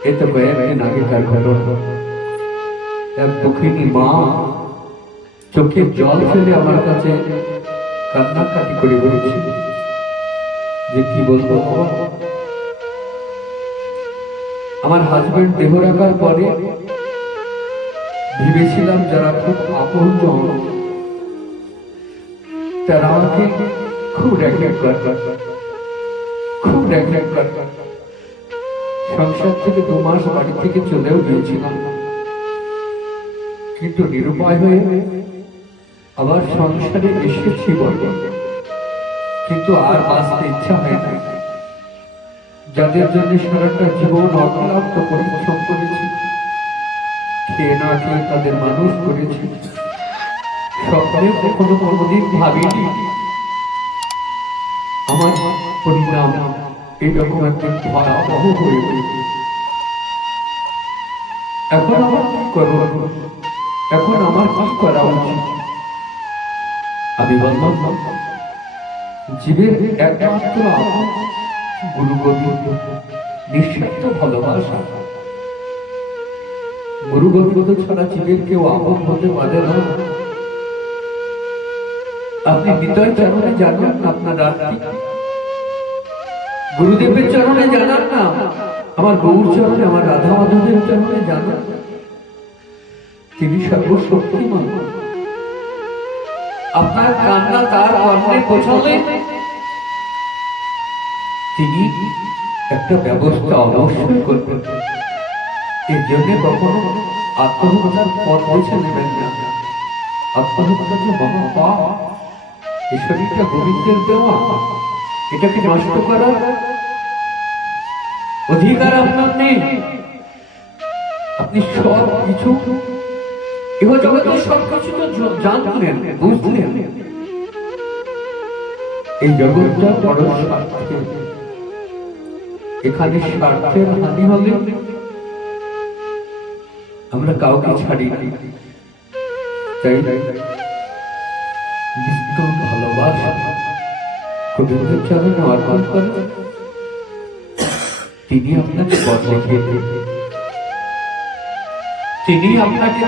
এ তো কয়েকদিন আগেকার ঘটনা এক দুঃখিনী মা চোখে জল ফেলে আমার কাছে কান্নাকাটি করে বলেছিল যে কি বলব আমার হাজবেন্ড দেহ রাখার পরে ভেবেছিলাম যারা খুব আপন তারা আমাকে খুব করে খুব করে সংসার থেকে দু মাস বাড়ি থেকে চলেও গিয়েছিলাম। কিন্তু নিরুপায় হয়ে আবার সংসারে এসেছি বলে কিন্তু আর বাঁচতে ইচ্ছা হয় না। যাদের জন্য সারাটা জীবন অক্লান্ত পরিশ্রম করেছি খেয়ে না খেয়ে তাদের মানুষ করেছি। স্বপ্নে কখনো কোনোদিন ভাবিনি। আমার পরিণাম একজন ভয়াবহ হয়ে এখন আমার কি করব এখন আমার কি করা উচিত। আমি বললাম, জীবের একমাত্র গুরু গোবিন্দ ভালোবাসা। গুরু গোবিন্দ ছাড়া জীবের কেউ আপন হতে পারে না। আপনি হৃদয় জানান না আপনার রাত্রি গুরুদেবের চরণে জানান না আমার গৌর চরণে, আমার রাধা মাধবের চরণে জানান তিনি সর্বশক্তিমান। আপনার কান্না তার কর্ণে পৌঁছালে তিনি একটা ব্যবস্থা অবশ্যই করবেন। এর জন্য কখনো আত্মহত্যার পথ বেছে নেবেন না। আত্মহত্যা যে মহাপাপ এই শরীরটা গোবিন্দের দেওয়া। এটাকে নষ্ট করার অধিকার আপনার নেই। আপনি সব কিছু ইহ জগতের সব কিছু তো জানলেন, বুঝলেন। এই জগৎটা বড় স্বার্থে। এখানে স্বার্থের হানি হলে আমরা কাউকে ছাড়ি তাই নিষ্কাম ভালোবাসা। গোবিন্দের চরণে অর্পণ করে? তিনি আপনাকে পথ তিনি আপনাকে